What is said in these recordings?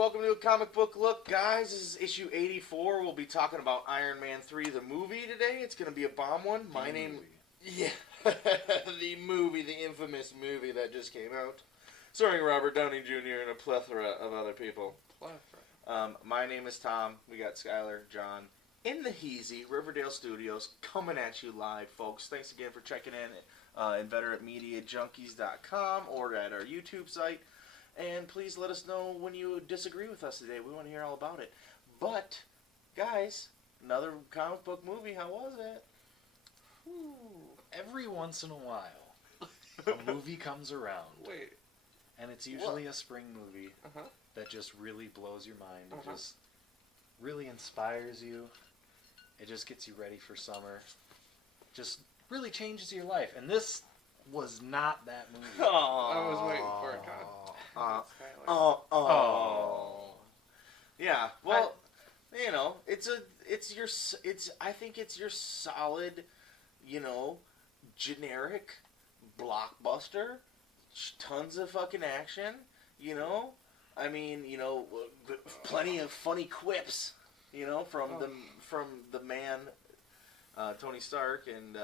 welcome to a comic book look, guys. This is issue 84. We'll be talking about Iron Man 3, the movie today. It's going to be a bomb one. Yeah, the infamous movie that just came out, starring Robert Downey Jr. and a plethora of other people. My name is Tom. We got Skylar, John, in the Heezy, Riverdale Studios, coming at you live, folks. Thanks again for checking in InveteranteMediaJunkies.com or at our YouTube site. And please let us know when you disagree with us today. We want to hear all about it. But, guys, another comic book movie. How was it? Whew. Every once in a while, a movie comes around. Wait. And it's usually a spring movie that just really blows your mind. It just really inspires you. It just gets you ready for summer. Just really changes your life. And this was not that movie. I was waiting for it, God. Yeah. Well, you know, I think it's your solid, generic blockbuster. Tons of fucking action. I mean, plenty of funny quips. From the man, Tony Stark, and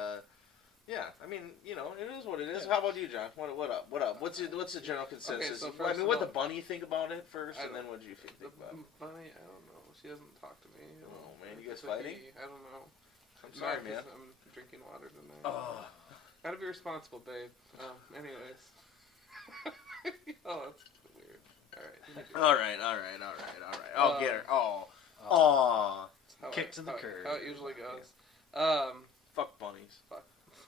yeah, I mean, it is what it is. How about you, John? What up? What's the general consensus? Okay, so what did the bunny think about it first, and then what did you think about it? Bunny, I don't know. She doesn't talk to me. Oh man, you guys fighting? I don't know. I'm sorry, man. I'm drinking water tonight. Oh. Gotta be responsible, babe. Anyways. Oh, that's weird. All right. I'll get her. Kick to the curb. How it usually goes. Fuck bunnies. Fuck.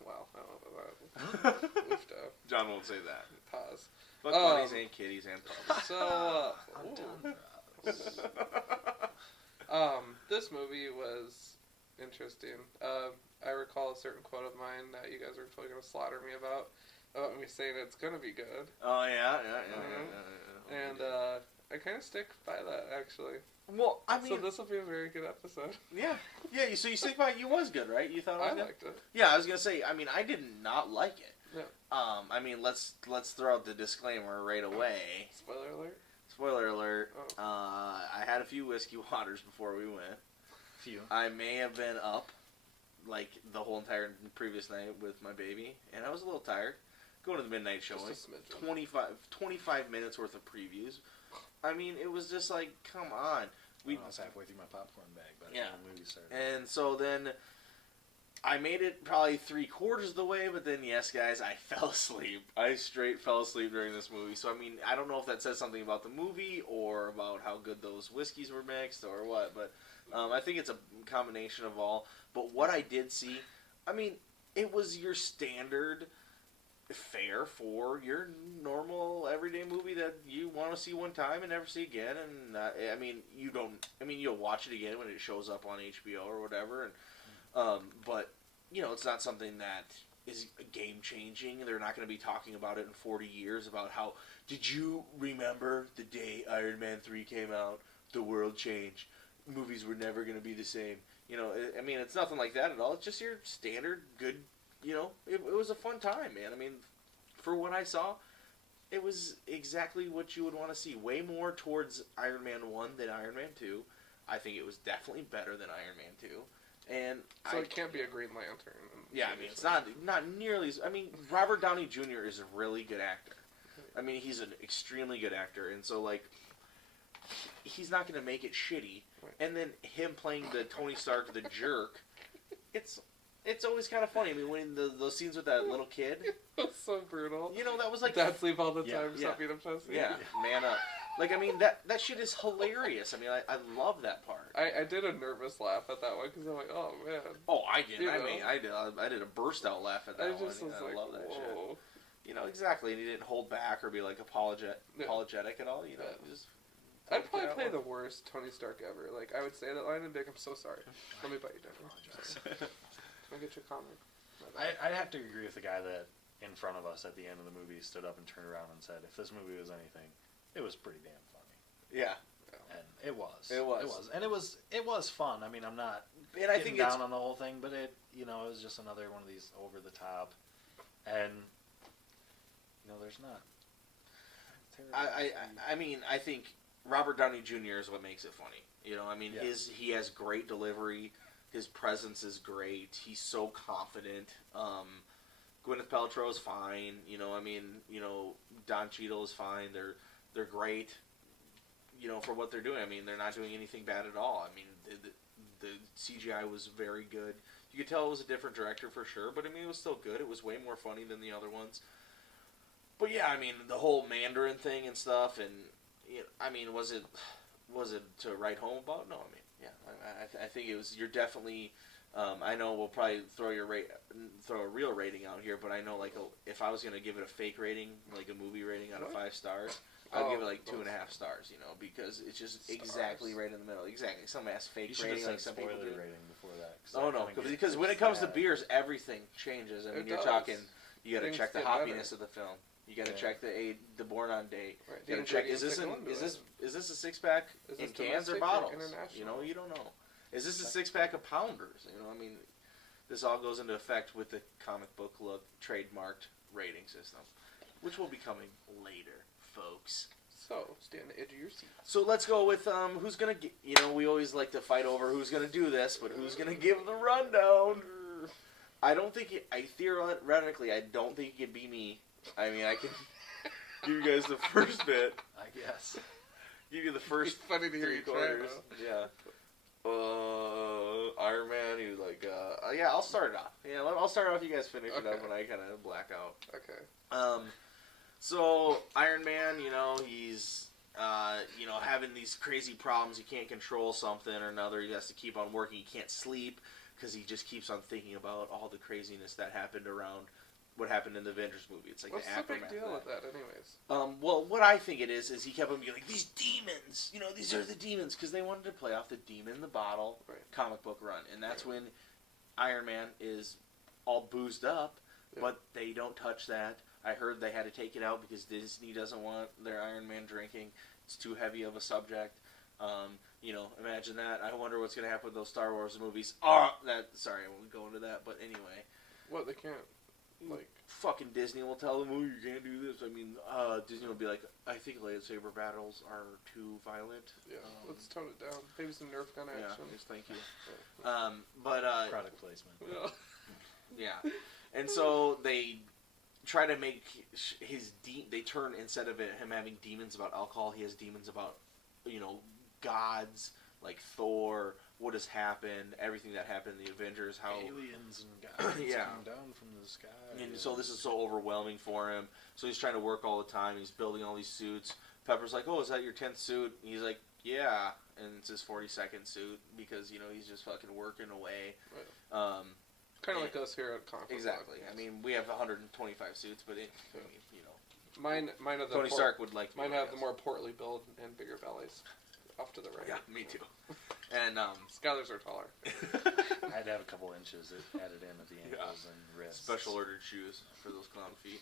Wow. I don't know about that. Oofed up. John won't say that. Pause. Fuck bunnies and kitties and puppies. So, I'm done. This movie was interesting. I recall a certain quote of mine that you guys are totally going to slaughter me about me saying it's going to be good. Oh, yeah. And I kind of stick by that, actually. Well, I mean... So this will be a very good episode. Yeah, so you stick by it. You was good, right? You thought it was good? I liked it. Yeah, I was going to say, I mean, I did not like it. Yeah. I mean, let's throw out the disclaimer right away. Spoiler alert. Oh. I had a few whiskey waters before we went. Few. I may have been up, like, the whole entire previous night with my baby, and I was a little tired. Going to the midnight showing. 25 minutes worth of previews. I mean, it was just like, come on. I was halfway through my popcorn bag by the time the movie started. And so then I made it probably 3/4 of the way, but then, yes, guys, I fell asleep. I straight fell asleep during this movie. So, I mean, I don't know if that says something about the movie or about how good those whiskeys were mixed or what, but I think it's a combination of all. But what I did see, I mean, it was your standard fare for your normal everyday movie that you want to see one time and never see again. And you'll watch it again when it shows up on HBO or whatever. And but it's not something that is game changing. They're not going to be talking about it in 40 years about how, did you remember the day Iron Man 3 came out? The world changed. Movies were never going to be the same. I mean, it's nothing like that at all. It's just your standard good. It was a fun time, man. I mean, for what I saw, it was exactly what you would want to see. Way more towards Iron Man 1 than Iron Man 2. I think it was definitely better than Iron Man 2. And so it can't be a Green Lantern. Yeah, I mean, it's not nearly as... I mean, Robert Downey Jr. is a really good actor. I mean, he's an extremely good actor. And so, like, he's not going to make it shitty. Right. And then him playing the Tony Stark, the jerk, it's always kind of funny. I mean, when those scenes with that little kid. That's so brutal. That was like... Dads leave all the time. Stop being a pussy. Yeah, man up. Like, I mean, that shit is hilarious. I mean, I love that part. I did a nervous laugh at that one because I'm like, oh, man. Oh, I did. I did a burst-out laugh at that one. I love that whoa. shit. Exactly. And he didn't hold back or be, like, apologetic at all. Just... I'd probably play the worst Tony Stark ever. Like, I would say that line and be like, I'm so sorry. Let me buy you dinner. Can I get your comic? I'd have to agree with the guy that in front of us at the end of the movie stood up and turned around and said, if this movie was anything, it was pretty damn funny. Yeah. And it was. And it was fun. I mean, I'm not getting down on the whole thing, but it was just another one of these over the top. And there's not I mean, I think Robert Downey Jr. is what makes it funny. You know, I mean, Yeah. he has great delivery. His presence is great. He's so confident. Gwyneth Paltrow is fine. You know, I mean, you know, Don Cheadle is fine. They're great. You know, for what they're doing. I mean, they're not doing anything bad at all. I mean, the CGI was very good. You could tell it was a different director for sure, but I mean, it was still good. It was way more funny than the other ones. But yeah, I mean, the whole Mandarin thing and stuff, and you know, I mean, was it to write home about? No, I mean, yeah, I think it was. You're definitely. I know we'll probably throw a real rating out here, but I know like if I was gonna give it a fake rating, like a movie rating out of 5 stars, I'd give it like 2.5 stars. You know, because it's just exactly right in the middle. Exactly, some ass fake rating like some people do. Rating before that. Oh no, because when it comes to beers, everything changes. I mean, you're talking. You got to check the hoppiness of the film. You got to check the born on date. Right. You got to check is this a 6-pack in cans or bottles? You know, you don't know. Is this a 6-pack of Pounders? You know, I mean, this all goes into effect with the comic book look trademarked rating system, which will be coming later, folks. So, stay on the edge of your seat. So let's go with who's gonna. You know, we always like to fight over who's gonna do this, but who's gonna give the rundown? I don't think. Theoretically, I don't think it could be me. I mean, I can give you guys the first bit. I guess. Give you the first. It's funny to hear you try, Yeah. Iron Man. He was like, yeah, I'll start it off. Yeah, I'll start it off. You guys finish it up when I kind of black out. Okay. So Iron Man, you know, he's, you know, having these crazy problems. He can't control something or another. He has to keep on working. He can't sleep because he just keeps on thinking about all the craziness that happened around what happened in the Avengers movie. It's like what's the big deal with that, anyways? Well, what I think it is he kept on being like, these demons, you know, these are the demons, because they wanted to play off the demon in the bottle comic book run, and that's when Iron Man is all boozed up, but they don't touch that. I heard they had to take it out because Disney doesn't want their Iron Man drinking. It's too heavy of a subject. You know, imagine that. I wonder what's going to happen with those Star Wars movies. Sorry, I won't go into that, but anyway. What, they can't, like... Fucking Disney will tell them, oh, you can't do this. I mean, Disney will be like, I think lightsaber battles are too violent. Yeah, let's tone it down. Maybe some Nerf gun action. Yeah, just thank you. Product placement. Yeah. And so they try to make they turn, instead of him having demons about alcohol, he has demons about, you know, gods, like Thor, what has happened, everything that happened in the Avengers, how aliens and gods come down from the sky. And so this is so overwhelming for him. So he's trying to work all the time. He's building all these suits. Pepper's like, oh, is that your 10th suit? And he's like, yeah. And it's his 42nd suit because, you know, he's just fucking working away. Right. Kind of like us here at Conference. Exactly. I mean, we have 125 suits, but I mean, you know. Mine have Tony Stark would like. Mine have the more portly build and bigger bellies. Off to the right. Yeah, me too. And Schuyler's are taller. I'd have a couple inches added in at the ankles and wrists. Special ordered shoes for those clown feet.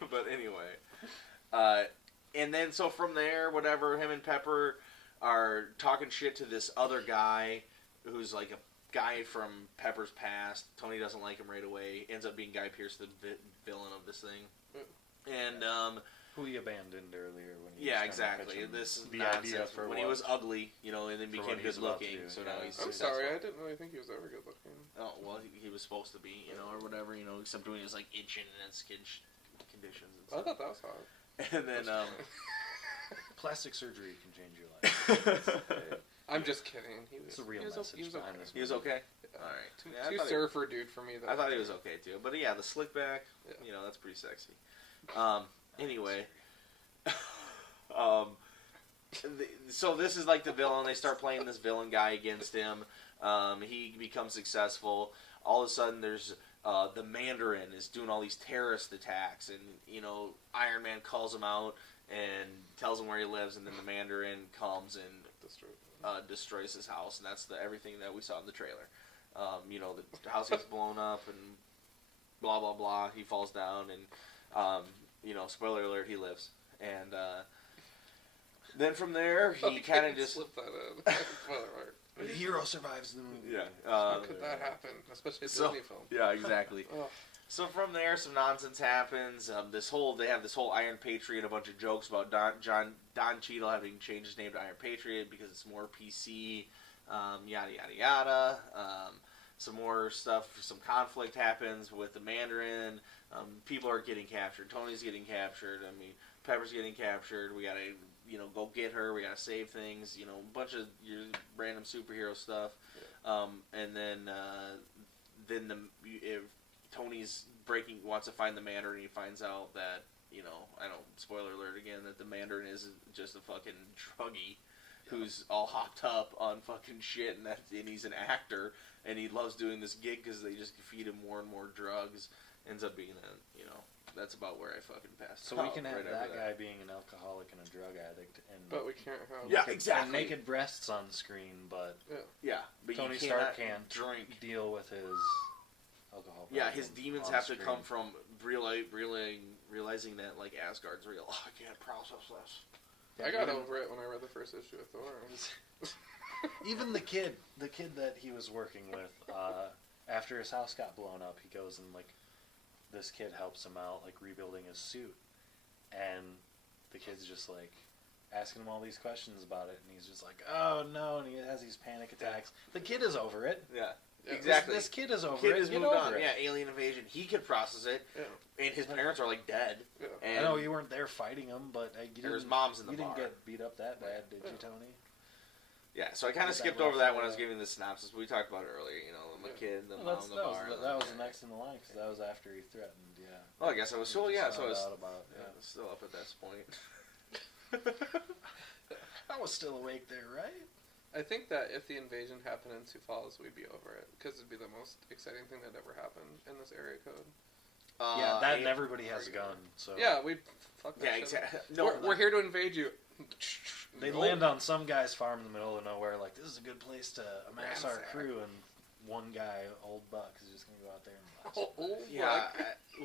But anyway, and then so from there, whatever, him and Pepper are talking shit to this other guy who's like a guy from Pepper's past. Tony doesn't like him right away. Ends up being Guy Pearce, the villain of this thing. And who he abandoned earlier when he exactly. This is the nonsense. idea for when he was ugly, you know, and then became good looking. So now he's. I'm sorry, I didn't really think he was ever good looking. Oh well, he was supposed to be, you know, or whatever, you know, except when he was like itching and had skin conditions. And stuff. I thought that was hot. And then plastic surgery can change your life. I'm just kidding. It's a real message behind this movie. He was okay. All right. Too surfer dude for me though. I thought he was okay too, but yeah, the slick back, you know, that's pretty sexy. Anyway, so this is like the villain. They start playing this villain guy against him. He becomes successful. All of a sudden, there's the Mandarin is doing all these terrorist attacks, and you know, Iron Man calls him out and tells him where he lives, and then the Mandarin comes and destroys his house, and that's everything that we saw in the trailer. You know, the house gets blown up, and blah blah blah. He falls down, and you know, spoiler alert, he lives. And then from there, he kind of just slip that in. Spoiler alert. The hero survives the movie. Yeah. How could that happen? Especially a Disney film. Yeah, exactly. So from there, some nonsense happens. They have this whole Iron Patriot, a bunch of jokes about Don Cheadle having changed his name to Iron Patriot because it's more PC, yada yada yada. Some more stuff, some conflict happens with the Mandarin. People are getting captured. Tony's getting captured. I mean, Pepper's getting captured. We gotta, go get her. We gotta save things. A bunch of your random superhero stuff. Yeah. And then Tony's wants to find the Mandarin. He finds out that spoiler alert again, that the Mandarin is just a fucking druggie who's all hopped up on fucking shit, and he's an actor, and he loves doing this gig because they just feed him more and more drugs. Ends up being that's about where I fucking passed. So we can have that guy being an alcoholic and a drug addict, but we can't have exactly naked breasts on screen. But but Tony Stark can't deal with his alcohol. Yeah, his demons have to come from realizing that like Asgard's real. I can't process this. I got over it when I read the first issue of Thor. Even the kid that he was working with, after his house got blown up, he goes and this kid helps him out, rebuilding his suit, and the kid's just asking him all these questions about it, and he's just like, oh no, and he has these panic attacks. The kid is over it. Yeah. Exactly. This kid is over it. Kid has moved on. Yeah, alien invasion. He could process it, and his parents are dead. Yeah. And I know you weren't there fighting him, but his mom's in the bar. You didn't get beat up that bad, did you, Tony? Yeah, so I kind of skipped over that when I was giving the synopsis. We talked about it earlier, the kid, the mom, the bar. That was the next in the line, because that was after he threatened, Well, I guess I was still, I was still up at that point. I was still awake there, right? I think that if the invasion happened in Sioux Falls, we'd be over it, because it'd be the most exciting thing that ever happened in this area code. And everybody has a gun, so... Yeah, we fuck that shit. Exactly. No, we're here to invade you. They land on some guy's farm in the middle of nowhere, this is a good place to amass our crew, and one guy, Old Buck, is just going to go out there and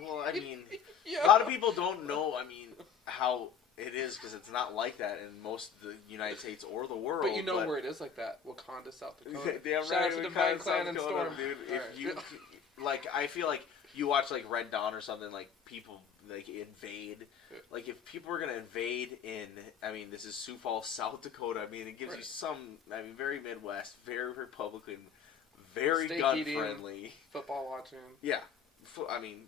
well, I mean, a lot of people don't know, how it is, because it's not like that in most of the United States or the world. But you know where it is like that. Wakanda, South Dakota. Damn Shout out right, to Divine Clan and Storm. Dude. If you, I feel like you watch, Red Dawn or something, people, invade. If people were going to invade in, this is Sioux Falls, South Dakota, it gives you some, very Midwest, very Republican, very Steak gun-friendly. Eating, football watching. Yeah.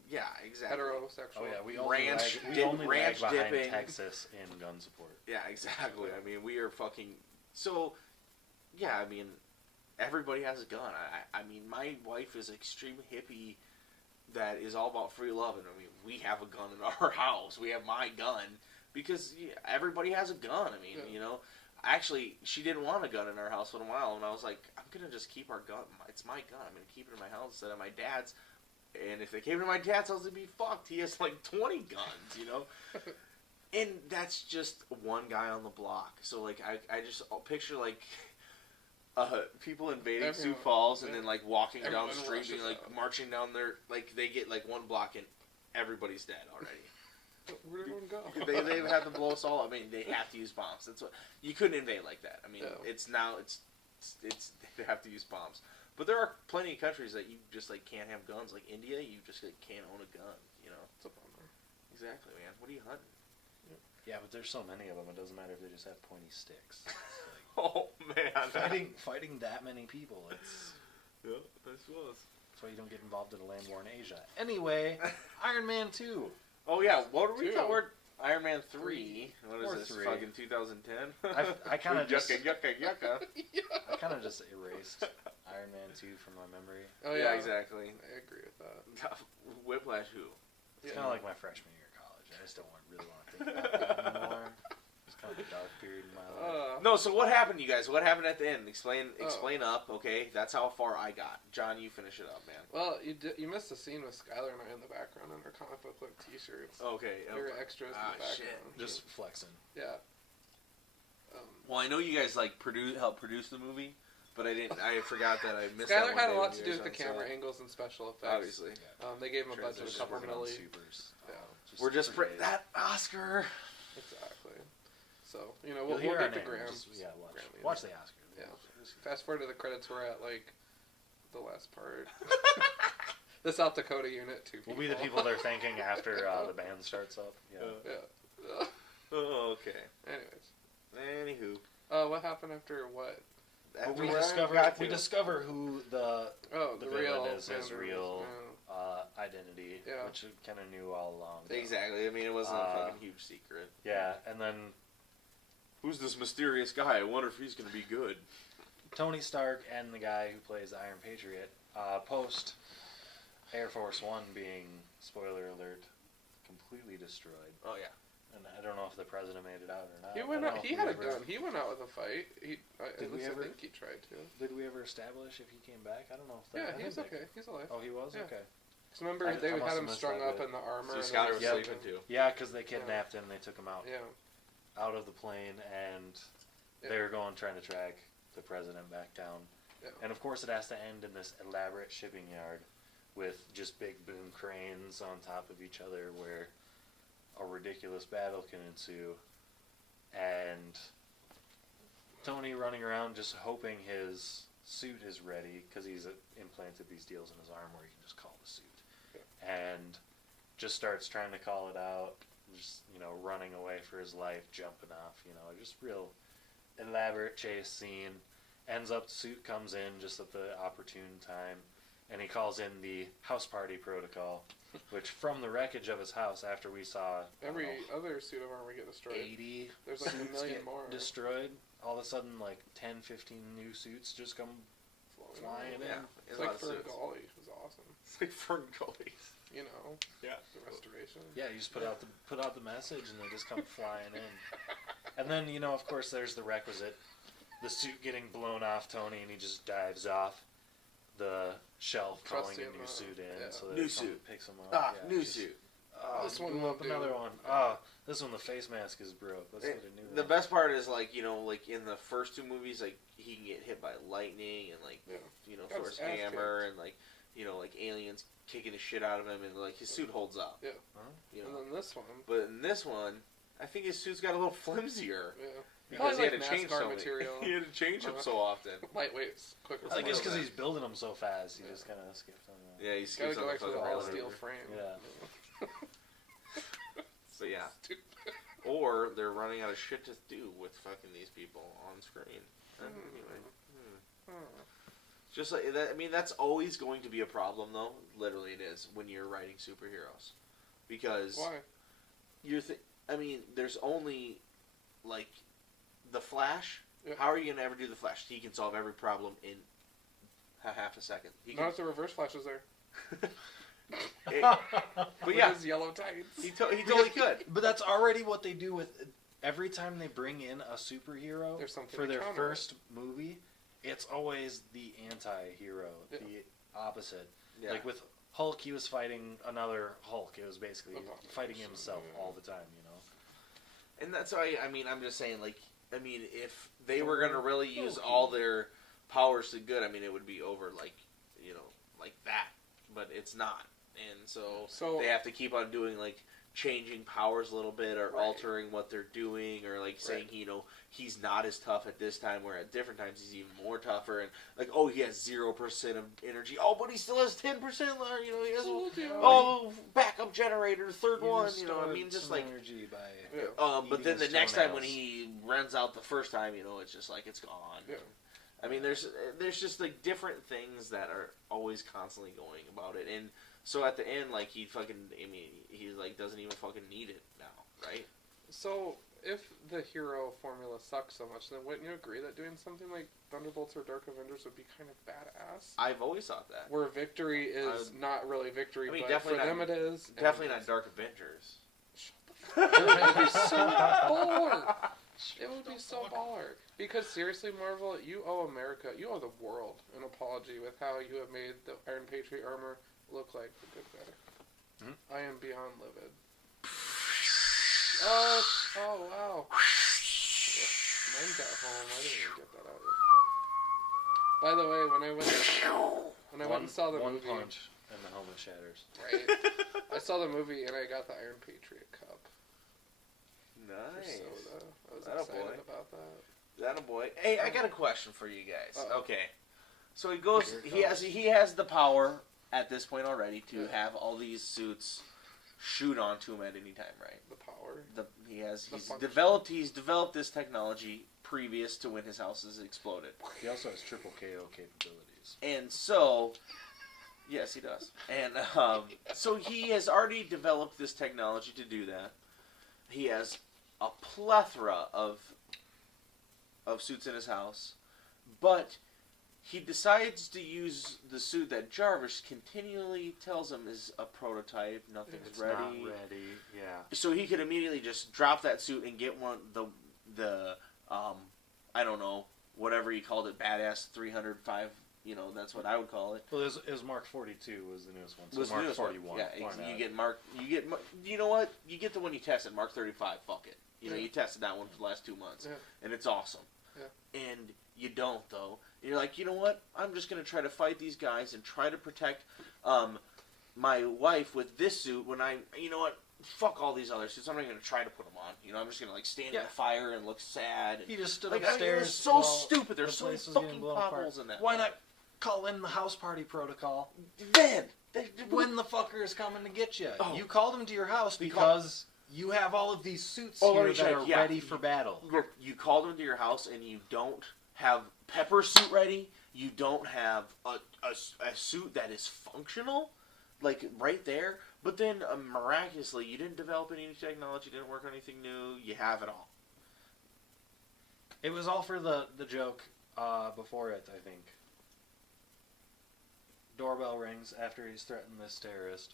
Yeah, exactly. Heterosexual. Oh, yeah, we only lag behind Texas in gun support. Yeah, exactly. We are fucking... So, yeah, everybody has a gun. My wife is an extreme hippie that is all about free love, and we have a gun in our house. We have my gun, because everybody has a gun. Actually, she didn't want a gun in our house for a while, and I was like, I'm going to just keep our gun. It's my gun. I'm going to keep it in my house instead of my dad's. And if they came to my dad's house, they'd be fucked. He has 20 guns, And that's just one guy on the block. So, I'll picture, people invading Sioux Falls and then, walking down the street and, marching down there. They get, one block and everybody's dead already. Where'd everyone go? They've had to blow us all. They have to use bombs. That's what you couldn't invade like that. It's they have to use bombs. But there are plenty of countries that you just can't have guns. Like India, you just can't own a gun. It's a bummer. Exactly, man. What are you hunting? Yeah, but there's so many of them. It doesn't matter if they just have pointy sticks. Oh man, fighting that many people. Yeah, this was. That's why you don't get involved in a land war in Asia. Anyway, Iron Man 2. Oh yeah, what are we talking? Iron Man 3. What is this? 3. Fucking 2010. I kind of just yucca. I kind of just erased Iron Man 2 from my memory. Oh yeah, exactly. I agree with that. Whiplash who? It's kind of like my freshman year of college. I just don't really want to think about that anymore. It's kind of a dark period in my life. No, so what happened, you guys? What happened at the end? Explain up, okay? That's how far I got. John, you finish it up, man. Well, you missed the scene with Skylar and I in the background in our comic book look t-shirts. Okay. We were extras in the background. Shit. Just flexing. Yeah. Well, I know you guys helped produce the movie, but I forgot that I missed. Skylar had a lot to do with the camera angles and special effects. Obviously. They gave him a budget of a couple million. Yeah. We're just that Oscar. Exactly. So we'll get the Grams. Watch the Oscar. Yeah. Fast forward to the credits. We're at the last part. The South Dakota unit, 2 people. We'll be the people they're thanking after the band starts up. Yeah. Yeah. Oh, okay. Anyways. Anywho. What happened after what? After we where we discover who the the villain real is his real identity, Yeah. which we kind of knew all along. Exactly. I mean, it wasn't a fucking huge secret. Yeah, and then Who's this mysterious guy? I wonder if he's going to be good. Tony Stark and the guy who plays Iron Patriot post Air Force One being, spoiler alert, completely destroyed. Oh, yeah. And I don't know if the president made it out or not. He went out. He had a gun. He went out with a fight. I think he tried to. Did we ever establish if he came back? I don't know if that. Yeah, he's okay. He's alive. Oh, he was? Yeah. Okay. Because remember, they had him strung up in the armor. So Skyler was Yep. sleeping too. Yeah, because they kidnapped him. They took him out. Yeah. Out of the plane, and they were trying to track the president back down. Yeah. And of course, it has to end in this elaborate shipping yard with just big boom cranes on top of each other, where a ridiculous battle can ensue, and Tony running around just hoping his suit is ready because he's implanted these deals in his arm where he can just call the suit, and just starts trying to call it out, just running away for his life, jumping off, just real elaborate chase scene. Ends up the suit comes in just at the opportune time, and he calls in the house party protocol, which from the wreckage of his house after we saw every other suit of armor get destroyed. 80 There's like suits a million get more destroyed, all of a sudden like 10, 15 new suits just come flying in. Yeah. It's like Ferngully. It was awesome. It's like Ferngully. Yeah. The restoration. Yeah, you just put out the message and they just come flying in. And then of course there's the requisite, the suit getting blown off Tony, and he just dives off the shelf, calling a new suit in, so that new someone suit picks him up. New suit. This one blew up up another one. This one the face mask is broke. Let's get a new one. The best part is like in the first two movies, like he can get hit by lightning and Thor's hammer and like aliens kicking the shit out of him, and like his suit holds up. Yeah. And then this one. But in this one, I think his suit's got a little flimsier. Yeah. Because he had to NASCAR change so many. material. He had to change them so often. Lightweight, quicker. I think it's because he's building them so fast. He just kind of skipped on that. Yeah, he skips gotta go on back to the fucking all railroad. steel frame. Yeah. So yeah. Or they're running out of shit to do with fucking these people on screen. Anyway. Just like that. I mean, that's always going to be a problem, though. Literally, it is when you're writing superheroes, because why? I mean, there's only like the Flash. Yeah. How are you gonna ever do the Flash? He can solve every problem in half a second. He Not if the Reverse Flash is there. But With yeah, his yellow tights. he totally could. But that's already what they do with every time they bring in a superhero There's something for to their counter first movie. It's always the anti-hero, Yeah. the opposite. Yeah. Like with Hulk, he was fighting another Hulk. It was basically Abomination, fighting himself yeah. all the time, And that's why, I mean, I'm just saying, like, I mean, if they were going to really use all their powers to good, I mean, it would be over, like, like that. But it's not. And so they have to keep on doing, like, changing powers a little bit or altering what they're doing or, like, saying, he's not as tough at this time where at different times he's even more tougher. And, like, oh, he has 0% of energy. Oh, but he still has 10%. He has backup generator, third one. I mean, just like energy by but then the his next time toenails. when he runs out the first time, it's just like it's gone. Yeah. I mean, there's just like different things that are always constantly going about it, and so at the end, like he like doesn't even fucking need it now, right? So if the hero formula sucks so much, then wouldn't you agree that doing something like Thunderbolts or Dark Avengers would be kind of badass? I've always thought that. Where victory is not really victory, I mean, but for them it is. Definitely not Dark Avengers. It would be so baller. It would be so baller. Because seriously, Marvel, you owe America, you owe the world an apology with how you have made the Iron Patriot armor look like the good guy. I am beyond livid. Oh wow. Mine got home. I didn't even get that out yet. By the way, when I went and saw the one movie, punch and the helmet shatters. right? I saw the movie and I got the Iron Patriot cup. Nice. For soda. I was That a excited boy. about that. That a boy. Hey, I got a question for you guys. Uh-oh. Okay, so he goes. Here it He has the power at this point already to have all these suits shoot onto him at any time, right? The power. He's developed this technology previous to when his house has exploded. He also has triple KO capabilities. And so, yes, he does. And so he has already developed this technology to do that. He has a plethora of suits in his house, but he decides to use the suit that Jarvis continually tells him is a prototype. Nothing's ready. Not ready. Yeah. So he could immediately just drop that suit and get one the I don't know, whatever he called it, badass 305. You know, that's what I would call it. Well, it was Mark 42 was the newest one. So Was Mark newest 41. Yeah, you get Mark. You know what? You get the one you tested, Mark 35. Fuck it. You know, you tested that one for the last 2 months, and it's awesome. Yeah. And you don't though. You're like, you know what? I'm just gonna try to fight these guys and try to protect my wife with this suit. When you know what? Fuck all these other suits. I'm not gonna try to put them on. You know, I'm just gonna like stand in the fire and look sad. He just stood like, upstairs. It's so stupid. There's so many fucking potholes in that. Why not call in the house party protocol? When the fucker is coming to get you? Oh. You called him to your house because you have all of these suits here that are ready for battle. You called him to your house and you don't have Pepper's suit ready. You don't have a suit that is functional, like right there. But then miraculously, you didn't develop any technology, didn't work on anything new. You have it all. It was all for the joke before it, I think. Doorbell rings after he's threatened this terrorist,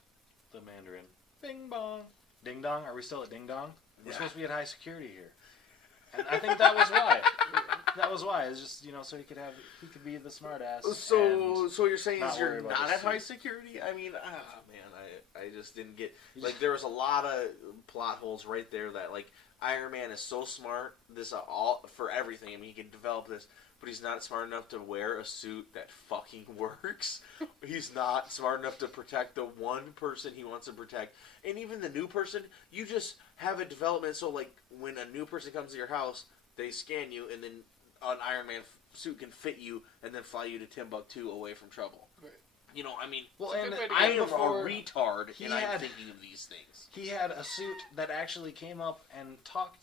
the Mandarin. Bing bong. Ding dong? Are we still at ding dong? We're supposed to be at high security here. And I think that was why. That was why. It's just, so he could be the smart ass. So you're saying you're not at high security? I mean, man, I just didn't get, like, there was a lot of plot holes right there that, like, Iron Man is so smart, for everything. I mean, he can develop this, but he's not smart enough to wear a suit that fucking works. He's not smart enough to protect the one person he wants to protect. And even the new person, you just have a development so, like, when a new person comes to your house, they scan you, and then an Iron Man suit can fit you and then fly you to Timbuktu away from trouble. Right. You know, I mean, well, and I am a retard, and I'm thinking of these things. He had a suit that actually came up and talked,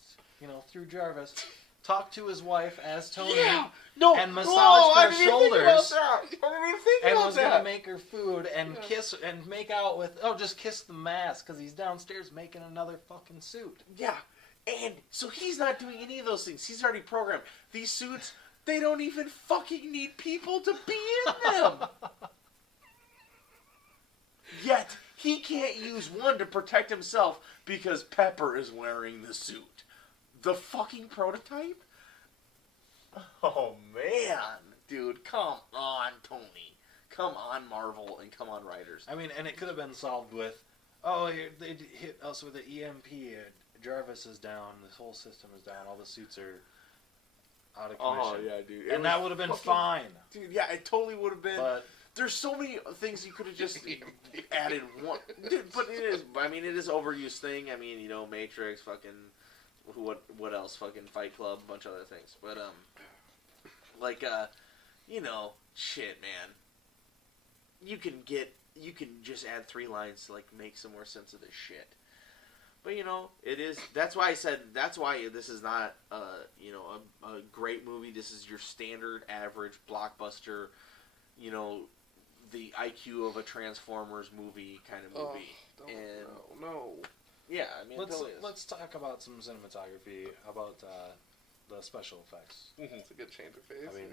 through Jarvis, talked to his wife as Tony, and massaged her shoulders, and was going to make her food and kiss and make out with, just kiss the mask because he's downstairs making another fucking suit. Yeah, and so he's not doing any of those things. He's already programmed. These suits, they don't even fucking need people to be in them. Yet, he can't use one to protect himself because Pepper is wearing the suit. The fucking prototype? Oh, man. Dude, come on, Tony. Come on, Marvel, and come on, writers. I mean, and it could have been solved with, they hit us with an EMP. Jarvis is down. This whole system is down. All the suits are out of commission. Oh, yeah, dude. And that would have been fine. Dude, yeah, it totally would have been. But there's so many things you could have just added one. Dude, but it is overused thing. I mean, Matrix, fucking, what else? Fucking Fight Club, a bunch of other things. But, shit, man. You can just add 3 lines to, like, make some more sense of this shit. But, that's why I said, that's why this is not, a great movie. This is your standard, average, blockbuster, the IQ of a Transformers movie kind of movie. No. Yeah, I mean, let's talk about some cinematography, about the special effects. It's a good change of pace. I mean,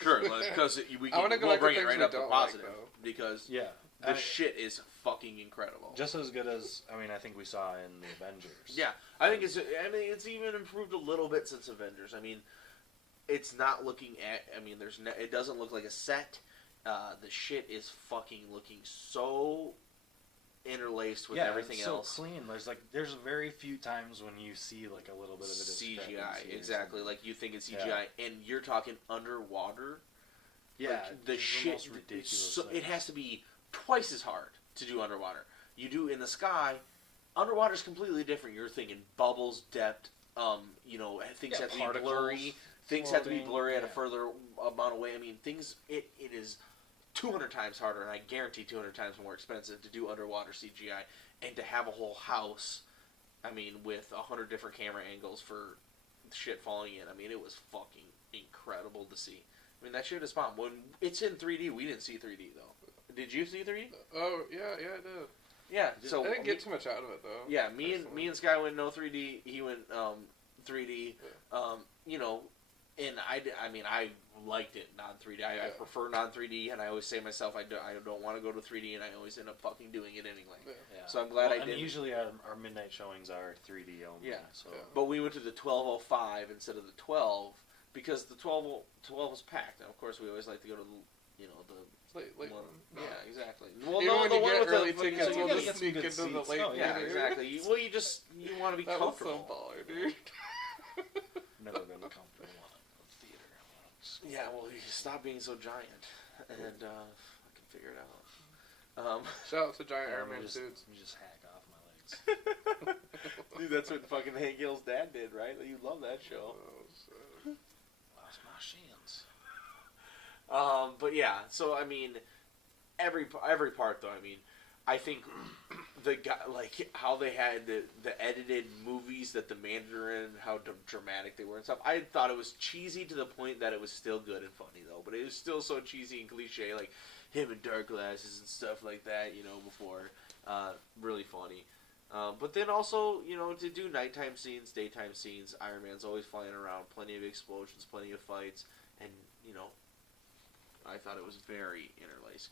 sure, because we'll bring it right up to positive, because the shit is fucking incredible. Just as good as I think we saw in the Avengers. Yeah, I think it's even improved a little bit since Avengers. I mean, it's not looking at. I mean, it doesn't look like a set. The shit is fucking looking so interlaced with everything else. So clean. There's very few times when you see like a little bit of a CGI. Exactly, like you think it's CGI, and you're talking underwater. Yeah, like, the shit. The ridiculous. So it has to be twice as hard to do underwater. You do in the sky. Underwater is completely different. You're thinking bubbles, depth. Things have to be blurry. Things have to be blurry at a further amount of way. I mean, things. It is 200 times harder, and I guarantee 200 times more expensive to do underwater CGI and to have a whole house. I mean, with 100 different camera angles for shit falling in. I mean, it was fucking incredible to see. I mean, that shit is bomb. When it's in 3D, we didn't see 3D though. Did you see 3D? Oh yeah, I did. Yeah. So I didn't get too much out of it though. Yeah, me and Sky went no 3D. He went 3D. Yeah. You know, and I mean, I liked it non 3D. I prefer non 3D, and I always say to myself, I don't want to go to 3D, and I always end up fucking doing it anyway. Yeah. So I'm glad I did. And usually our midnight showings are 3D only. Yeah. So. Yeah. But we went to the 12:05 instead of the 12 because the 12 was packed. Now, of course, we always like to go to the Late one. one. Yeah, exactly. Well, Even no, when the you one get with early the tickets, you we'll gotta just get some sneak good into the seats. late. Oh, yeah, theater. exactly. You want to be That was so comfortable. baller, dude. Never been comfortable in a theater. Yeah, well, you stop being so giant, and I can figure it out. Shout out to Giant Iron Let Man me suits. just hack off my legs. Dude, that's what fucking Hank Hill's dad did, right? You love that show. Lost my shins. But yeah, so I mean, every part though. I mean, I think the guy, like how they had the edited movies that the Mandarin, how dramatic they were and stuff. I thought it was cheesy to the point that it was still good and funny though. But it was still so cheesy and cliche, like him in dark glasses and stuff like that. You know, before really funny. But then also, you know, to do nighttime scenes, daytime scenes, Iron Man's always flying around, plenty of explosions, plenty of fights, and, you know, I thought it was very interlaced.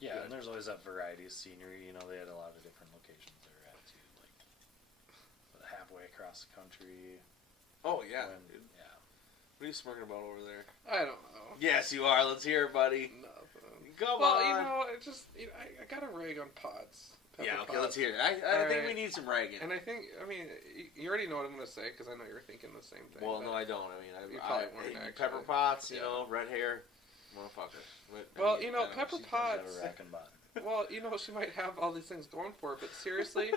Yeah, Good. and there's always that variety of scenery. You know, they had a lot of different locations they were at, too. Like, halfway across the country. Oh, yeah. When, yeah. What are you smirking about over there? I don't know. Yes, you are. Let's hear it, buddy. Nothing. Come Well, on. you know, it just I got a rag on pods. Pepper Yeah, okay, pods. let's hear it. I think we Alright. need some ragging. And I think, I mean, you already know what I'm going to say because I know you're thinking the same thing. Well, but- no, I don't. I mean, You probably weren't, Pepper actually. Pots, you Yeah. know, red hair, motherfucker. But, I Well, mean, you know, I don't Pepper She does Potts. have a rack and bottom. Well, you know, she might have all these things going for her, but seriously,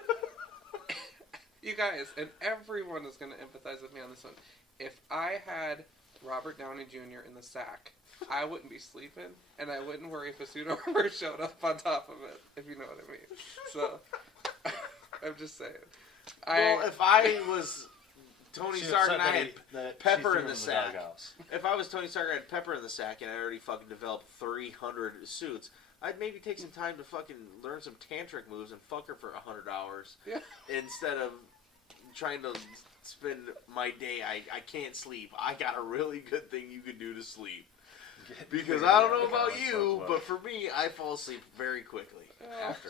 you guys, and everyone is going to empathize with me on this one. If I had Robert Downey Jr. in the sack, I wouldn't be sleeping, and I wouldn't worry if a suit armor showed up on top of it, if you know what I mean. So, I'm just saying. Well, if I was Tony She Stark upset and I that had he- that she Pepper threw in him the sack. doghouse. If I was Tony Stark and I had Pepper in the sack and I already fucking developed 300 suits, I'd maybe take some time to fucking learn some tantric moves and fuck her for 100 hours. Yeah. Instead of trying to spend my day, I can't sleep. I got a really good thing you can do to sleep. Because I don't know about you, but for me, I fall asleep very quickly after.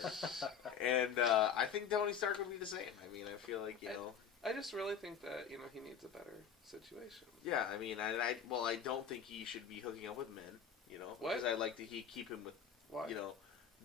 And I think Tony Stark would be the same. I mean, I feel like, you know... I just really think that, you know, he needs a better situation. Yeah, I mean, I don't think he should be hooking up with men, you know? What? Because I like to keep him with, Why? you know,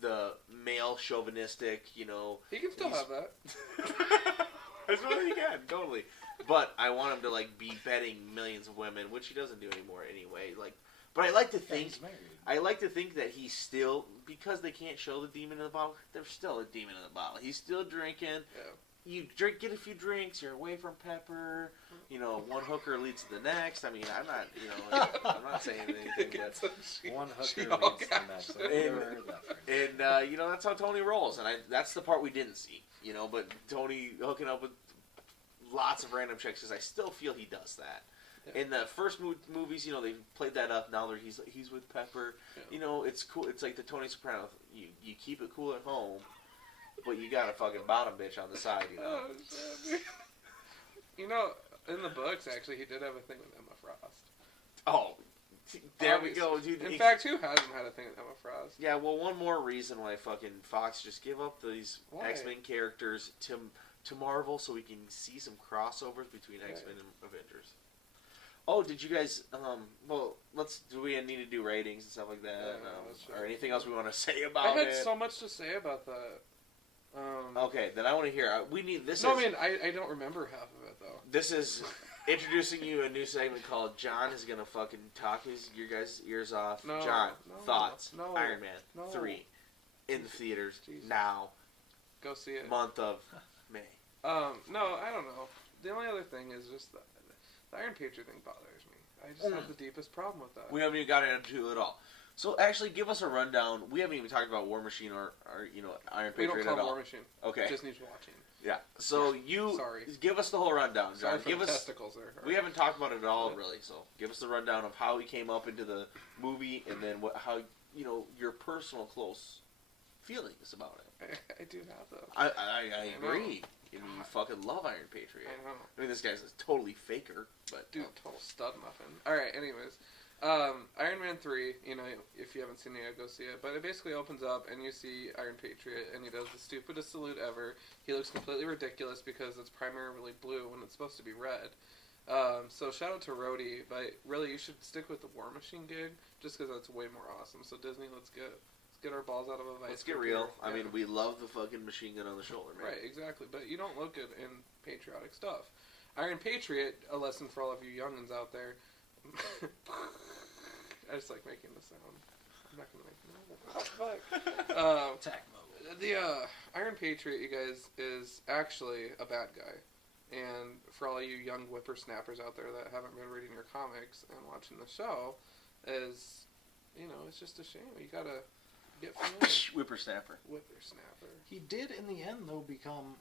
the male chauvinistic, you know... He can still he's- have that. As well as he can, totally. But I want him to, like, be betting millions of women, which he doesn't do anymore anyway. Like, but I like to think... He's married. I like to think that he's still, because they can't show the demon in the bottle, there's still a demon in the bottle. He's still drinking. Yeah. You get a few drinks, you're away from Pepper. You know, one hooker leads to the next. I mean, I'm not, you know, I'm not saying anything, but One she hooker all leads to got the next. it. I've never heard that phrase. and you know that's how Tony rolls, and that's the part we didn't see. You know, but Tony hooking up with lots of random chicks, because I still feel he does that. Yeah. In the first movies, you know, they played that up. Now that he's with Pepper, Yeah. you know, it's cool. It's like the Tony Soprano. You keep it cool at home, but you got a fucking bottom bitch on the side. You know. Oh, shit. You know, in the books, actually, he did have a thing with Emma Frost. Oh, there we go, dude. In fact, who hasn't had a thing with Emma Frost? Yeah, well, one more reason why fucking Fox just give up these Why? X-Men characters to Marvel, so we can see some crossovers between X-Men and Avengers. Oh, did you guys? Well, do we need to do ratings and stuff like that, Yeah, let's or do it. anything else we want to say about I had it? so much to say about that. Okay, then I want to hear. We need this. No, is, I mean, I don't remember half of it, though. this is introducing you a new segment called John is gonna fucking talk your guys' ears off. No, John, no, thoughts? no, Iron Man no. 3 in the theaters Jesus. now, Go see it. month of May. No, I don't know. The only other thing is just the Iron Patriot thing bothers me. I just have the deepest problem with that. We haven't even got into it at all. So actually, give us a rundown. We haven't even talked about War Machine or Iron We Patriot don't call at it all. War Machine. Okay. Disney's watching. Yeah. So Sorry. give us the whole rundown, John. Sorry for Give the us. testicles there. We haven't talked about it at all, really. So give us the rundown of how he came up into the movie, and then how your personal close feelings about it. I do have those. I agree. I mean, you fucking love Iron Patriot. I know. I mean, this guy's a totally faker, but Dude, total stud muffin. Alright, anyways. Iron Man 3, if you haven't seen it yet, go see it. But it basically opens up and you see Iron Patriot and he does the stupidest salute ever. He looks completely ridiculous because it's primarily blue when it's supposed to be red. So shout out to Rhodey, but really you should stick with the War Machine gig just because that's way more awesome. So Disney, let's get our balls out of a vice. let's get grip real. here. I mean, we love the fucking machine gun on the shoulder, man. Right, exactly. But you don't look good in patriotic stuff. Iron Patriot, a lesson for all of you youngins out there. I just like making the sound. I'm not gonna make the noise. Attack mode. The Iron Patriot, you guys, is actually a bad guy. And for all you young whippersnappers out there that haven't been reading your comics and watching the show, it's just a shame. You gotta get familiar. Whippersnapper. Whippersnapper. He did, in the end, though, become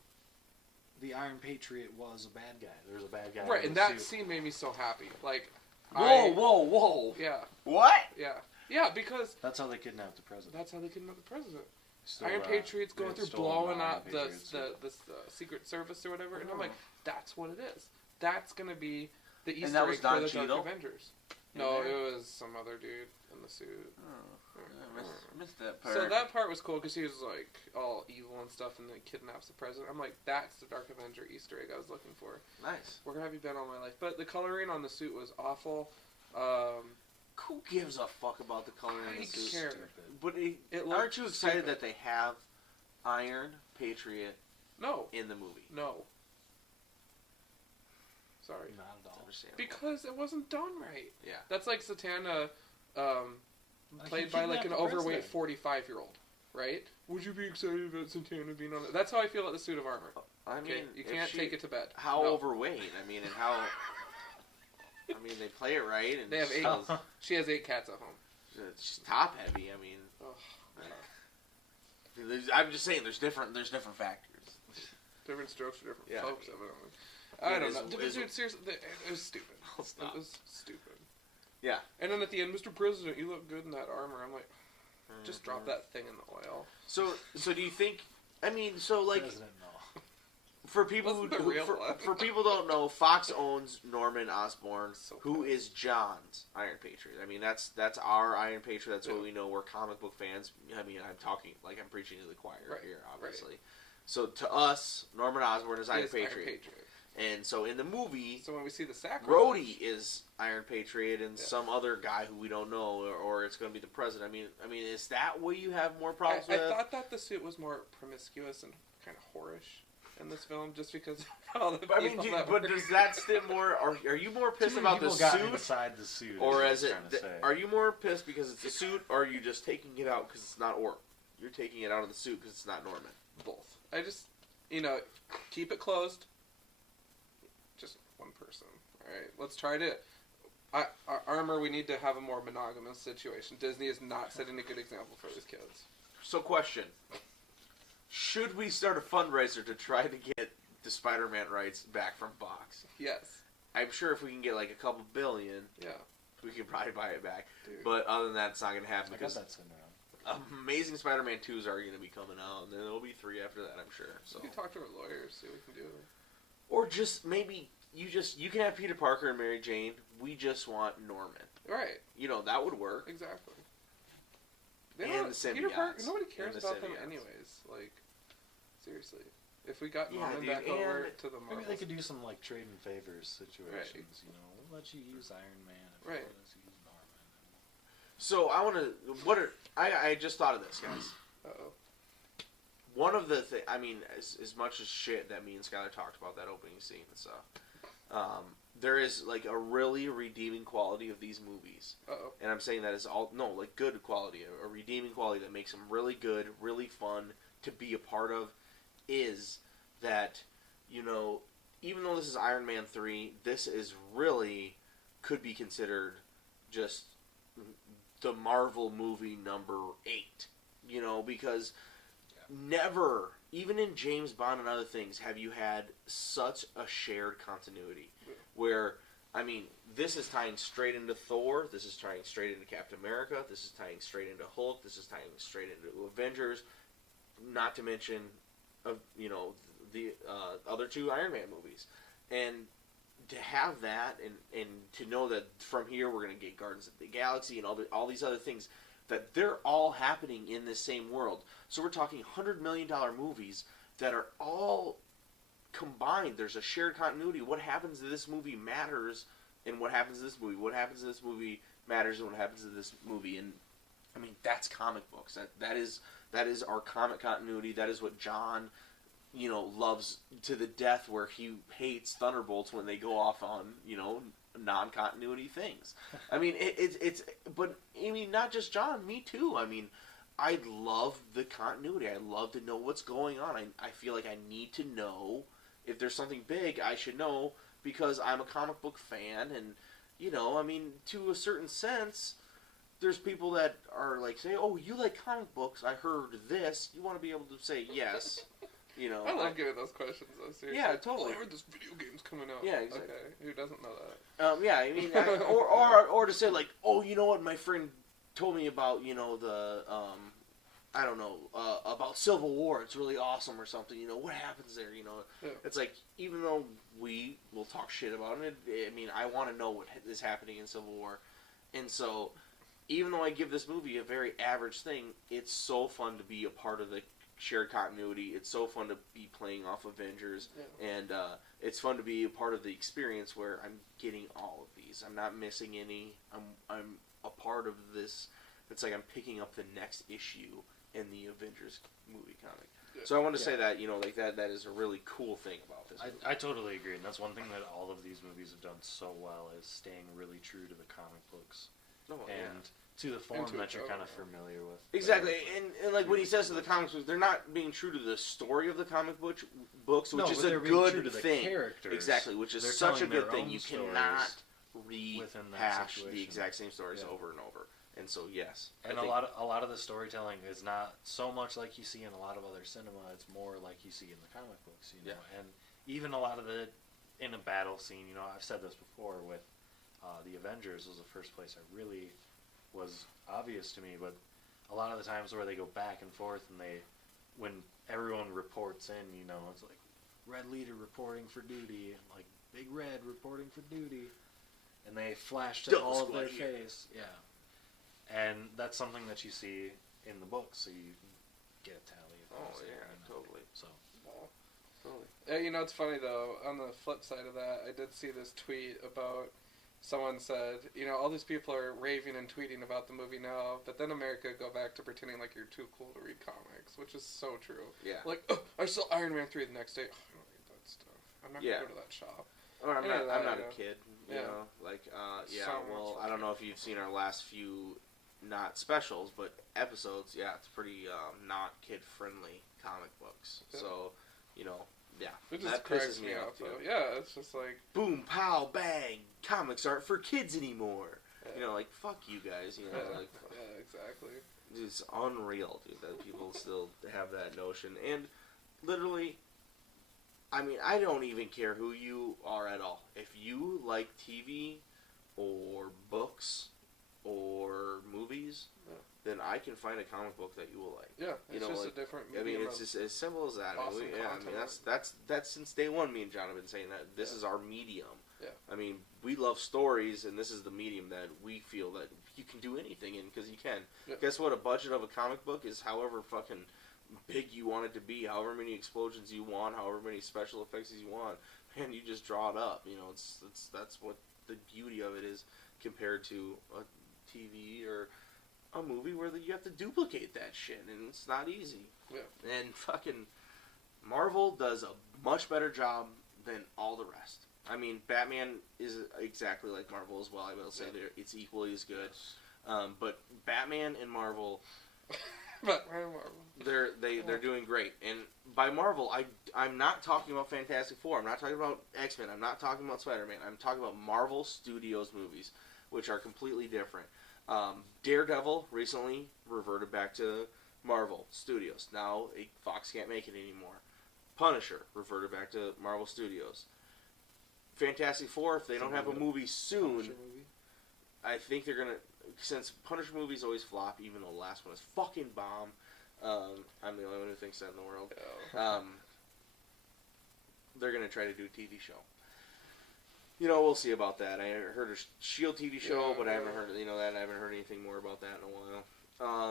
the Iron Patriot was a bad guy. There was a bad guy. Right, in and the that suit. scene made me so happy. Like, Whoa! Yeah, What? yeah, because That's how they kidnapped the president. that's how they kidnapped the president. Still, Iron Patriot's they going had through stolen blowing Iron up the Patriot's suit. Secret Service or whatever, and I'm like, that's what it is. That's gonna be the Easter that was egg Don for the Cheadle? Dark Avengers. In No, there? it was some other dude in the suit. Oh, I missed that part. So that part was cool because he was like all evil and stuff, and then kidnaps the president. I'm like, that's the Dark Avenger Easter egg I was looking for. Nice. Where have you been all my life? But the coloring on the suit was awful. Who gives a fuck about the color in I the suit? care. But It aren't you looked excited stupid. that they have Iron Patriot No, in the movie? no. Sorry. Not at all. Understandable. Because it wasn't done right. Yeah. That's like Zatanna, Like, played he by like an kidnapped the overweight president. 45-year-old, right? Would you be excited about Zatanna being on it? That's how I feel about the suit of armor. I mean, Okay, you if can't she- take it to bed. How No. overweight? I mean, and how? I mean, they play it right, and They have she's- 8. She has 8 cats at home. she's top heavy. I mean, Ugh. I'm just saying, there's different factors. Different strokes for different Yeah, folks, I mean, evidently. I don't is- know. is- Dude, seriously, it was stupid. I'll stop. It was stupid. Yeah. And then at the end, Mr. President, you look good in that armor. I'm like, just drop that thing in the oil. So do you think? I mean, so like President, no. for people who, Wasn't the real one. for people who don't know, Fox owns Norman Osborn, So who bad. is John's Iron Patriot. I mean, that's our Iron Patriot. That's what Yeah. we know. We're comic book fans. I mean, I'm talking like I'm preaching to the choir Right, here, right. obviously. So to us, Norman Osborn is Iron Yes, Patriot. And so in the movie, So when we see the sacrilege, Rhodey is Iron Patriot, and Yeah. some other guy who we don't know, or it's going to be the president. I mean, is that what you have more problems I with? thought that the suit was more promiscuous and kind of whorish in this film, just because of all the But, I mean, people do, that but were- does that stem more? Are you more pissed Too many about the people got suit, inside the suit, or is is what I'm it? trying to say. Are you more pissed because it's a suit, or are you just taking it out because it's not Orm? You're taking it out of the suit because it's not Norman. both. I just, keep it closed. Just one person. All right, let's try to. Our armor, we need to have a more monogamous situation. Disney is not setting a good example for these kids. So, question: should we start a fundraiser to try to get the Spider-Man rights back from Fox? Yes. I'm sure if we can get like a couple billion, Yeah. we can probably buy it back. Dude. But other than that, it's not going to happen I got because that sitting around. Amazing Spider-Man 2s are going to be coming out, and then there'll be 3 after that, I'm sure. So, We can talk to our lawyers, see what we can do. or just maybe you can have Peter Parker and Mary Jane. We just want Norman. Right. That would work. Exactly. And don't- the Peter Parker, symbiotes. nobody cares And the about them symbiotes. anyways. Like, seriously. If we got Yeah, Norman dude, back over and to the Maybe Marvels. they could do some like trade in favors situations. We'll let you use Iron Man. If you Right. let us use Norman. So I want to. I just thought of this, guys. Uh-oh. One of the things, I mean, as much as shit that me and Skylar talked about that opening scene and stuff, there is like a really redeeming quality of these movies. Uh-oh. And I'm saying that is like good quality, a redeeming quality that makes them really good, really fun to be a part of, is that, even though this is Iron Man 3, this is really could be considered just the Marvel movie number 8. You know, because never, even in James Bond and other things, have you had such a shared continuity. Where, I mean, this is tying straight into Thor, this is tying straight into Captain America, this is tying straight into Hulk, this is tying straight into Avengers, not to mention, you know, the other 2 Iron Man movies. And to have that, and to know that from here we're going to get Guardians of the Galaxy and all these other things, that they're all happening in this same world. So we're talking $100 million movies that are all combined. There's a shared continuity. What happens to this movie matters, and what happens to this movie. What happens to this movie matters, and what happens to this movie. And I mean, that's comic books. That is our comic continuity. That is what John, you know, loves to the death, where he hates Thunderbolts when they go off on, you know, non-continuity things. I mean, but I mean, not just John, me too. I mean, I love the continuity. I love to know what's going on. I feel like I need to know if there's something big. I should know because I'm a comic book fan, and you know, I mean, to a certain sense, there's people that are like, say, "Oh, you like comic books? I heard this." You want to be able to say yes. You know, I love getting those questions, though, seriously. Yeah, totally. Oh, I heard this video game's coming out. Yeah, exactly. Okay, who doesn't know that? Yeah, I mean, or to say like, oh, you know what, my friend told me about, you know, the, I don't know, about Civil War. It's really awesome or something. You know, what happens there? You know, Yeah. It's like, even though we will talk shit about it, I mean, I want to know what is happening in Civil War, and so even though I give this movie a very average thing, it's so fun to be a part of the shared continuity. It's so fun to be playing off Avengers, and it's fun to be a part of the experience where I'm getting all of these. I'm not missing any. I'm a part of this. It's like I'm picking up the next issue in the Avengers movie comic. Yeah. So I want to say that, you know, like that is a really cool thing about this movie. I totally agree, and that's one thing that all of these movies have done so well, is staying really true to the comic books. And to the form that you're kind of familiar with. Exactly, and like what he says to the comics books, they're not being true to the story of the comic books, which is a good thing. Characters. Exactly, which is such a good thing. You cannot rehash the exact same stories over and over. And so, yes. And a lot of the storytelling is not so much like you see in a lot of other cinema. It's more like you see in the comic books, you know. And even a lot of the in a battle scene, you know, I've said this before with the Avengers was the first place I really was obvious to me, but a lot of the times where they go back and forth and when everyone reports in, you know, it's like Red Leader reporting for duty, like Big Red reporting for duty, and they flash to all of their face. Yeah. And that's something that you see in the book, so you can get a tally of those. Oh, yeah, totally. So. Totally. You know, it's funny, though, on the flip side of that, I did see this tweet about someone said, you know, all these people are raving and tweeting about the movie now, but then America go back to pretending like you're too cool to read comics, which is so true. Yeah. Like, oh, I saw Iron Man 3 the next day. Oh, I don't read that stuff. I'm not going to go to that shop. Or I'm not a kid, you know. Like, well, I don't know if you've seen our last few, not specials, but episodes. Yeah, it's pretty not kid-friendly comic books. Yeah. So, you know, yeah. It just cracks me up, though. Yeah, it's just like... Boom, pow, bang! Comics aren't for kids anymore. Yeah. You know, like, fuck you guys. You know, like... Yeah, exactly. It's unreal, dude, that people still have that notion. And, literally... I mean, I don't even care who you are at all. If you like TV or books or movies, then I can find a comic book that you will like. Yeah, it's just a different medium. I mean, it's just as simple as that. Awesome I mean, that's since day one. Me and John have been saying that this is our medium. Yeah. I mean, we love stories, and this is the medium that we feel that you can do anything in because you can. Yeah. Guess what? A budget of a comic book is however fucking big you want it to be, however many explosions you want, however many special effects you want, and you just draw it up. You know, that's what the beauty of it is compared to a TV or a movie where you have to duplicate that shit, and it's not easy. Yeah. And fucking Marvel does a much better job than all the rest. I mean, Batman is exactly like Marvel as well. I will say it's equally as good. But Batman and Marvel but Marvel. They're doing great. And by Marvel, I'm not talking about Fantastic Four. I'm not talking about X-Men. I'm not talking about Spider-Man. I'm talking about Marvel Studios movies, which are completely different. Daredevil recently reverted back to Marvel Studios. Now Fox can't make it anymore. Punisher reverted back to Marvel Studios. Fantastic Four, if they don't have a movie soon, I think they're gonna. Since Punisher movies always flop, even though the last one is fucking bomb. I'm the only one who thinks that in the world. They're gonna try to do a TV show. We'll see about that. I heard a Shield TV show, but I haven't heard that. I haven't heard anything more about that in a while.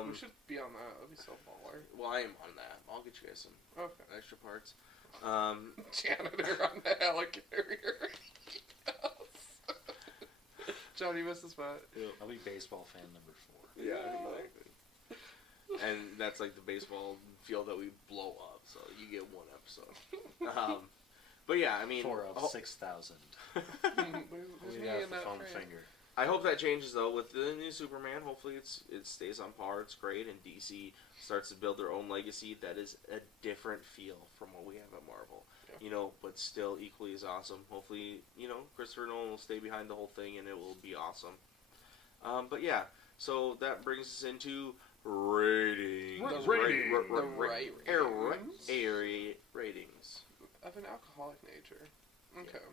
We should be on that. That'd be so baller. Well, I am on that. I'll get you guys some extra parts. Janitor on the helicarrier. Johnny missed the spot. I'll be baseball fan number 4. Yeah, and that's like the baseball field that we blow up, so you get one episode. But yeah, I mean, 4 of 6,000. Who's me in that phone frame? finger. I hope that changes though with the new Superman. Hopefully, it stays on par. It's great, and DC starts to build their own legacy that is a different feel from what we have at Marvel. Yeah. But still equally as awesome. Hopefully, Christopher Nolan will stay behind the whole thing, and it will be awesome. But yeah, so that brings us into ratings. Ratings of an alcoholic nature. Okay.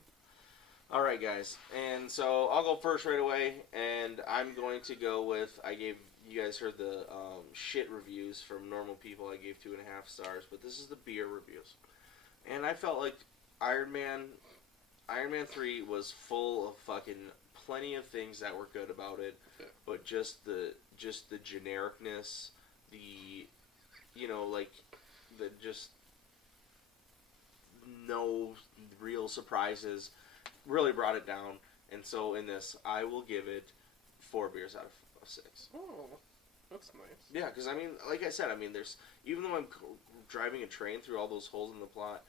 All right, guys, and so I'll go first right away, and I'm going to go with, you guys heard the shit reviews from normal people. I gave 2.5 stars, but this is the beer reviews, and I felt like Iron Man 3 was full of fucking plenty of things that were good about it, but just the genericness, no real surprises. Really brought it down, and so in this, I will give it 4 beers out of 6. Oh, that's nice. Yeah, because I mean, like I said, there's, even though I'm driving a train through all those holes in the plot,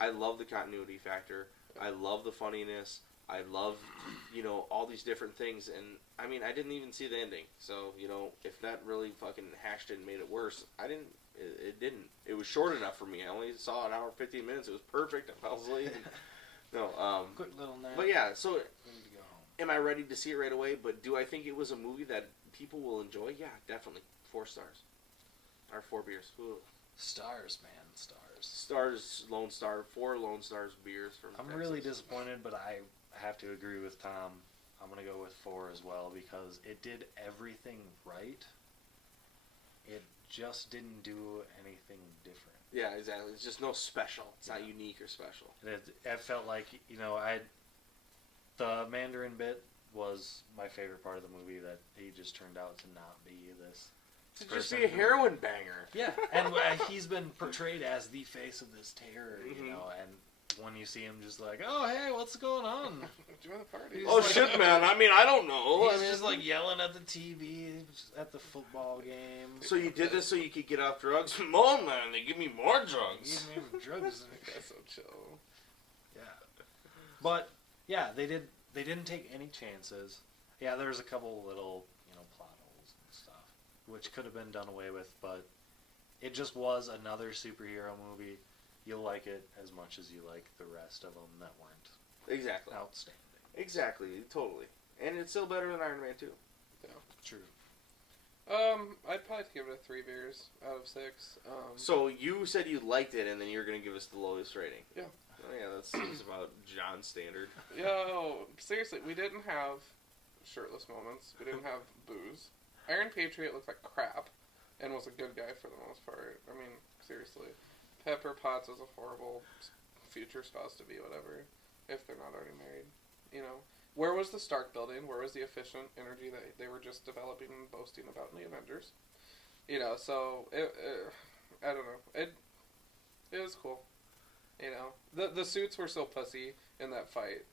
I love the continuity factor. I love the funniness. I love, all these different things, and I mean, I didn't even see the ending, so if that really fucking hashed it and made it worse, it didn't. It was short enough for me. I only saw an hour and 15 minutes. It was perfect. I fell asleep. No, quick little nap. But yeah, so Ready to go home. am I ready to see it right away? But do I think it was a movie that people will enjoy? Yeah, definitely. 4 stars. Or 4 beers. Ooh. Stars, man, stars. Stars, Lone Star, 4 Lone Stars beers from I'm Texas. really disappointed, but I have to agree with Tom. I'm going to go with 4 as well because it did everything right. It just didn't do anything different. Yeah, exactly. It's just no special. It's not unique or special. It felt like, the Mandarin bit was my favorite part of the movie, that he just turned out to not be this. To just be a heroin banger. Yeah, and he's been portrayed as the face of this terror, and when you see him just like, oh, hey, what's going on? Join the party. Oh, shit, man. I don't know. He's just like yelling at the TV at the football game. So you did this so you could get off drugs? More, man. They give me more drugs. Give me drugs. That's so chill. Yeah. But, yeah, they didn't take any chances. Yeah, there's a couple little, plot holes and stuff, which could have been done away with, but it just was another superhero movie. You'll like it as much as you like the rest of them that weren't Exactly. outstanding. Exactly. Totally. And it's still better than Iron Man 2. Yeah, true. I'd probably give it a 3 beers out of 6. So you said you liked it, and then you're going to give us the lowest rating. Yeah. Oh, yeah, that seems about John's standard. Yo, seriously, we didn't have shirtless moments. We didn't have booze. Iron Patriot looked like crap, and was a good guy for the most part. I mean, seriously. Pepper Potts was a horrible future spouse to be, whatever, if they're not already married. Where was the Stark building? Where was the efficient energy that they were just developing and boasting about in the Avengers? So, I don't know. It was cool. The suits were so pussy in that fight.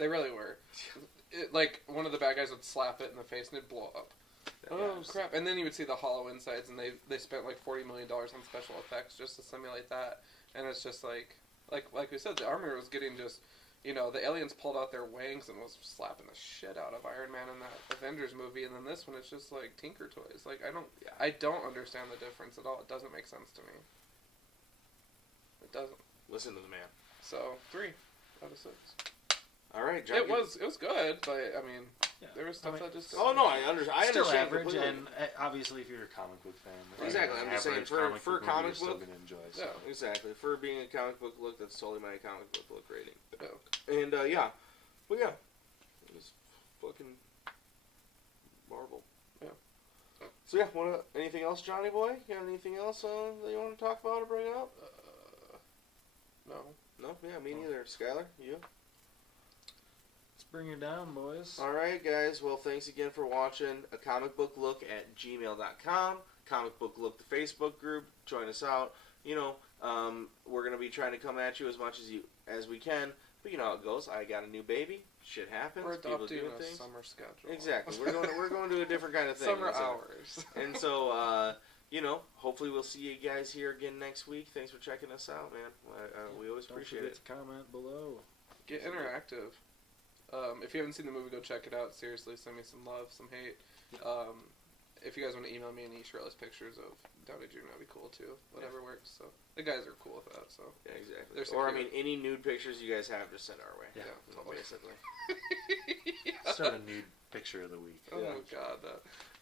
They really were. One of the bad guys would slap it in the face and it'd blow up. Oh, crap. And then you would see the hollow insides, and they spent like $40 million on special effects just to simulate that. And it's just like we said, the armor was getting just the aliens pulled out their wings and was slapping the shit out of Iron Man in that Avengers movie, and then this one it's just like Tinker Toys. Like I don't understand the difference at all. It doesn't make sense to me. It doesn't. Listen to the man. So 3 out of 6. All right, John. It was good, but I mean, there was stuff that just. Oh no, I understand. Still average, completely. and obviously, if you're a comic book fan, Exactly, I'm just saying for a comic movie, you're book, still gonna enjoy. So. Yeah, exactly. For being a comic book look, that's totally my comic book look rating. Yeah. And yeah, but yeah, it's fucking Marvel. Yeah. So yeah, anything else, Johnny boy? You got anything else that you want to talk about or bring up? No. No, yeah, me neither. Skylar, you? Let's bring her down, boys. All right, guys. Well, thanks again for watching a comic book look at gmail.com. Comic book look, the Facebook group. Join us out. We're gonna be trying to come at you as much as we can. But you know how it goes. I got a new baby. Shit happens. We're People adopting doing a things. summer schedule. Exactly. We're going to a different kind of thing. Summer hours. And so, hopefully we'll see you guys here again next week. Thanks for checking us out, man. We always appreciate it. Don't forget to comment below. Get interactive. If you haven't seen the movie, go check it out. Seriously, send me some love, some hate. If you guys want to email me any shirtless pictures of Downey Jr., that'd be cool too. Whatever works. So the guys are cool with that. So yeah, exactly. Or any nude pictures you guys have, just send our way. Yeah, totally. Basically. Start a nude picture of the week. Oh my god.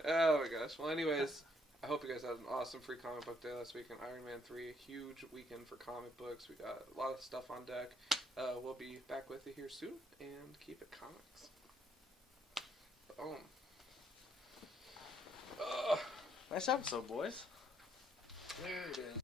Oh my gosh. Well, anyways, I hope you guys had an awesome free comic book day last week in Iron Man 3. Huge weekend for comic books. We got a lot of stuff on deck. We'll be back with you here soon, and keep it comics. Boom. Nice episode, boys. There it is.